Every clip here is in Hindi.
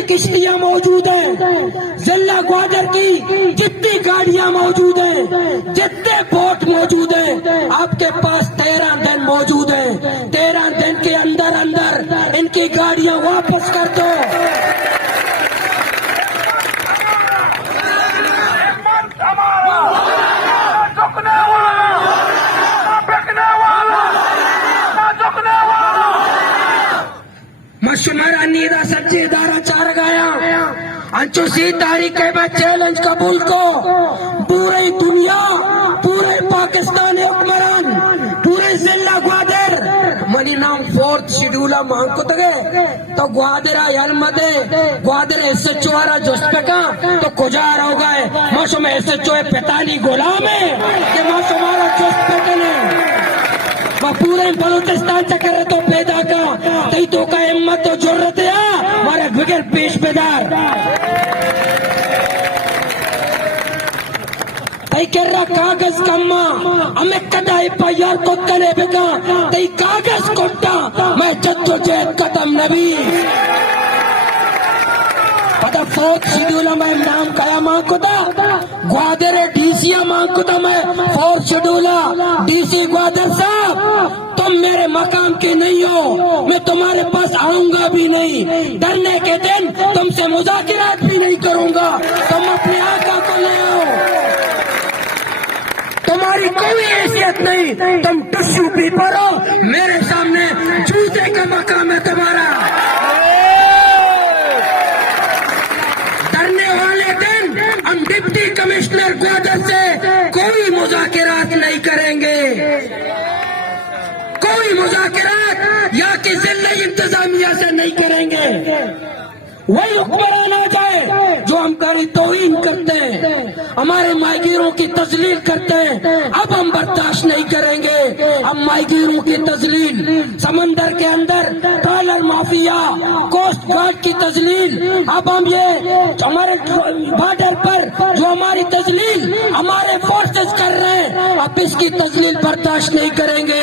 जितनी किश्तियां मौजूद हैं, जिला ग्वादर की जितनी गाड़ियां मौजूद हैं, जितने बोट मौजूद हैं, आपके पास 13 दिन मौजूद हैं। 13 दिन के अंदर अंदर इनकी गाड़ियां वापस कर दो। मशुमारा नीरा सच्ची दारा चार गाया अंचु सी तारीख के बाद चैलेंज कबूल को पूरी दुनिया, पूरे पाकिस्तान हुक्मरान, पूरे जिला ग्वादर मनी नाम 4th शेड्यूल मांग को तगे तो ग्वादरा यलमदे ग्वादर SHO वाला जोस्पेका तो कुजार हो गए मौसम SHO पेतानी गुलाम है कि मौसम वाला जोस्पेकने वह पूरे बलूचिस्तान से करे तो पैदा का तई तो का हिम्मत तो जरूरत है हमारे बगैर पेश बेदार तई कर रहा कागज कम्मा हमें कदाई पायर को करे बेगा तई कागज कोट्टा मैं जद्दोजहद कदम नबी पता 4th शेड्यूल में नाम कया मांग को था ग्वादर DC मांग को था मैं 4th शेड्यूल DC ग्वादर साहब तुम मेरे मकाम के नहीं हो, मैं तुम्हारे पास आऊंगा भी नहीं। डरने के दिन तुमसे मुज़ाकिरात भी नहीं करूंगा। तुम अपने आका को ले आओ, तुम्हारी कोई हैसियत नहीं, तुम टिश्यू पेपर हो, मेरे सामने जूते का मकाम है तुम्हारा। हम डिप्टी कमिश्नर ग्वादर से कोई मुज़ाकिरात नहीं करेंगे, कोई मुज़ाकिरात या कि जिला इंतजामिया से नहीं करेंगे। वही हुक्मरान आ जाए जो हम करी तौहीन करते हैं, हमारे मायगीरों की तजलील करते हैं, अब हम बर्दाश्त नहीं करेंगे। हम मायगीरों की तजलील, समंदर के अंदर ट्रॉलर माफिया, कोस्ट गार्ड की तजलील, अब हम ये हमारे बॉर्डर पर जो हमारी तजलील हमारे फोर्सेस कर रहे हैं, अब इसकी तजलील बर्दाश्त नहीं करेंगे।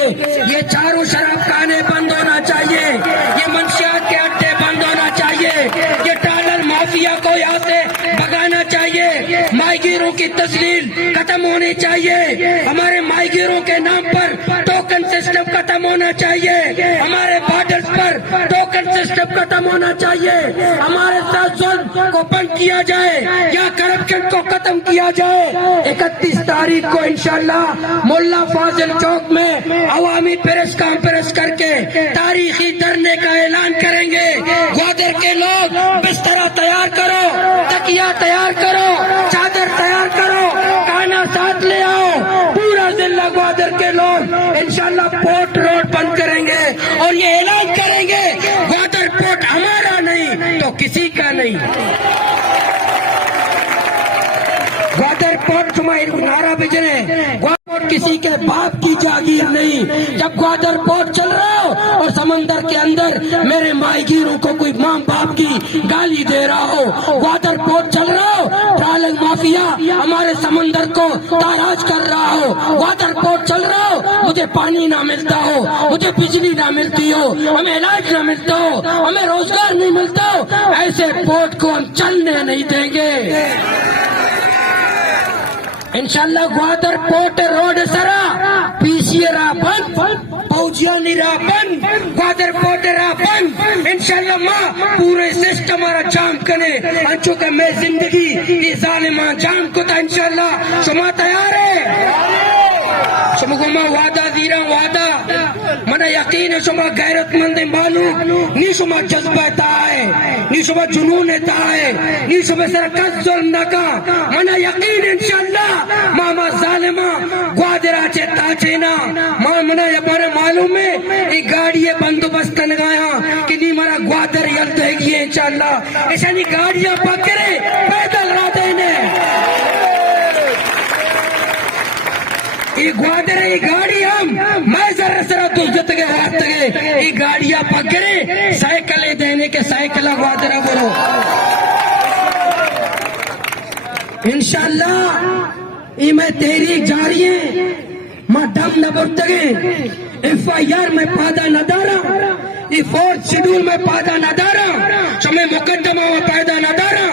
ये चारों शराब खाने बंद होना चाहिए, ये मंशियात के अड्डे बंद होना चाहिए, ये ट्रॉलर माफिया को यहाँ से भगाना चाहिए, मायगीरों की तस्लील खत्म होनी चाहिए, हमारे मायगीरों के नाम पर टोकन सिस्टम खत्म होना चाहिए, हमारे बॉर्डर्स पर टोकन सिस्टम खत्म होना चाहिए, हमारे साथ जुल्म को बंद किया जाए या करप्शन को खत्म किया जाए। 31 तारीख को इंशाल्लाह मुल्ला फाजिल चौक में अवामी प्रेस कॉन्फ्रेंस करके तारीखी धरने का ऐलान करेंगे। ग्वादर के लोग बिस्तरा तैयार करो, तकिया तैयार करो, चादर तैयार करो, खाना साथ ले आओ। पूरा जिला ग्वादर के लोग इंशाल्लाह पोर्ट रोड बंद करेंगे और ये ऐलान करेंगे ग्वादर पोर्ट हमारा नहीं तो किसी का नहीं। ग्वादर पोर्ट तुम्हारी नारा बिजने, ग्वादर किसी के बाप की जागीर नहीं। जब ग्वादर पोर्ट चल रहा हो और समंदर के अंदर मेरे मायगीरों को कोई मां बाप की गाली दे रहा हो, ग्वादर पोर्ट चल रहा हो, ट्रॉलर माफिया हमारे समंदर को ताराज कर रहा हो, ग्वादर पोर्ट चल रहा हो, मुझे पानी ना मिलता हो, मुझे बिजली ना मिलती हो, हमें इलाज ना मिलता हो, हमें रोजगार नहीं मिलता हो, ऐसे पोर्ट को हम चलने नहीं देंगे। इंशाल्लाह ग्वादर पोर्ट रोड सरा PCA राबन पौजिया निराबन ग्वादर पोर्ट राबन इंशाल्लाह माँ पूरे सिस्टम हमारा जाम कने अंचो के मैं जिंदगी ये जालिमा जाम को था इंशाल्लाह। शुमा तैयार है? शुमा वादा दीरा वादा मना यकीन है, शुमा गैरतमंद मालूम नी, शुमा जज्बा है नी, शुमा जुनून है नी, शुमा सरकस जुल्म नका मना यकीन इंशाल्लाह मामा जालिमा ग्वादरा चे ताचेना मां मना ये मालूम है ये गाड़ी बंदोबस्त लगाया कि नी मारा ग्वादर यल्त है इंशाल्लाह। ऐसा नहीं गाड़ियां पकड़े पैदल राते ने ये ग्वादर ये गाड़ी हम मैं जरा जरा तुझत के वास्ते ये गाड़ियां पकड़े साइकिलें देने के साइकिल ग्वादरा बोलो इंशाल्लाह। ये मैं तेरी जारी है मां दम न बुर्तगे FIR में पादा न दारा ये 4th शेड्यूल में पैदा न दारा शमे मुकदमा में पैदा न दारा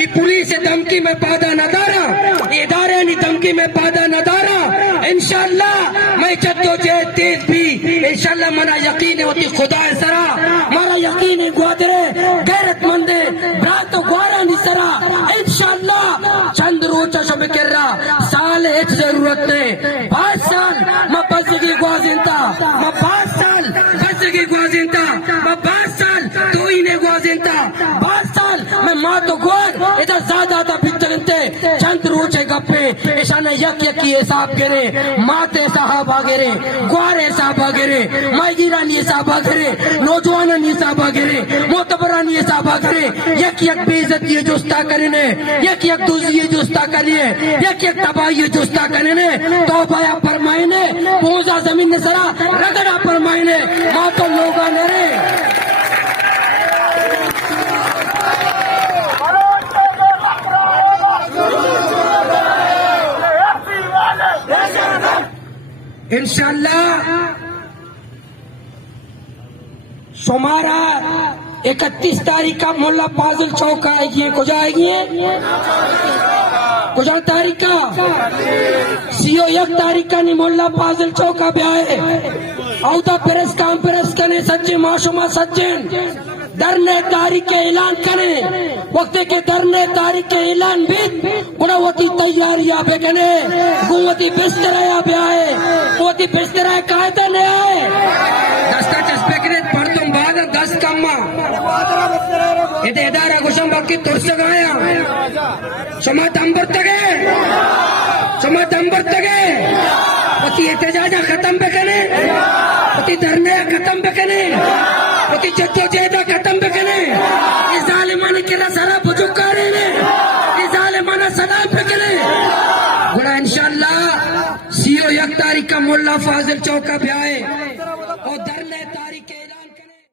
ये पुलिस धमकी में पैदा न दारा ये इदारे नी धमकी में पैदा न दारा इंशाल्लाह मैं जद्दोजहद तेज भी इंशाल्लाह मना यकीन होती खुदा सरा हमारा यकीन है ग्वादरे गैरतमंद ब्रात ग्वारा निसरा इंशाल्लाह चंद रोचा शब कर रहा साल एक जरूरत नहीं 5 साल मैं बसगी ग्वाजिंता मैं 5 साल बसगी ग्वाजिंता मैं 5 साल तो ही ने ग्वाजिंता 5 साल मैं माँ तो ग्वार इधर ज्यादा था बिचरते चंद रोचे गप्पे ईशाने यक की हिसाब करे माते साहब आगेरे ग्वारे साहब आगेरे माईगिरानी साहब आगेरे नौजवानी साहब आगेरे मोतबरानी साहब आगेरे यक बेइज्जत ये जोस्ता करने यक दूसरी ये जोस्ता करिए यक तबाही ये जोस्ता करने तौबा फरमाइने पूजा जमीन ने सरा रगड़ा फरमाइने माँ तो लोगा नरे इंशाल्लाह शुमारा 31 तारीख का मोहल्ला फाजिल चौक आएगी कुछ आएगी कुछ तारीख का सीओ 1 तारीख का नहीं मोहल्ला फाजिल चौक का भी आए औदा प्रेस कॉन्फ्रेंस करने सच्चे माशुमा सज्जन धरने तारीख के ऐलान करें वक्त के धरने तारीख के ऐलान भी गुणवती तैयारियां बेगने गुणवती बिस्तरा भी आए गुणवती बिस्तरा कायदे ने आए दस्ता चस्पे पढ़ तुम बाद 10 कम्मा इधर इदारा गुशम बाकी तुरसे गाया समात अंबर तगे पति एहतजाजा खत्म पे करे पति धरने खत्म पे करे पति जद्दोजहद खत्म पे करे ये जालिमाने के सरा बुजुर्ग ने ये जालिमाना सलाम पे करे गुना इंशाल्लाह सीओ 1 तारीख का मोहल्ला फाजिल चौक का भी आए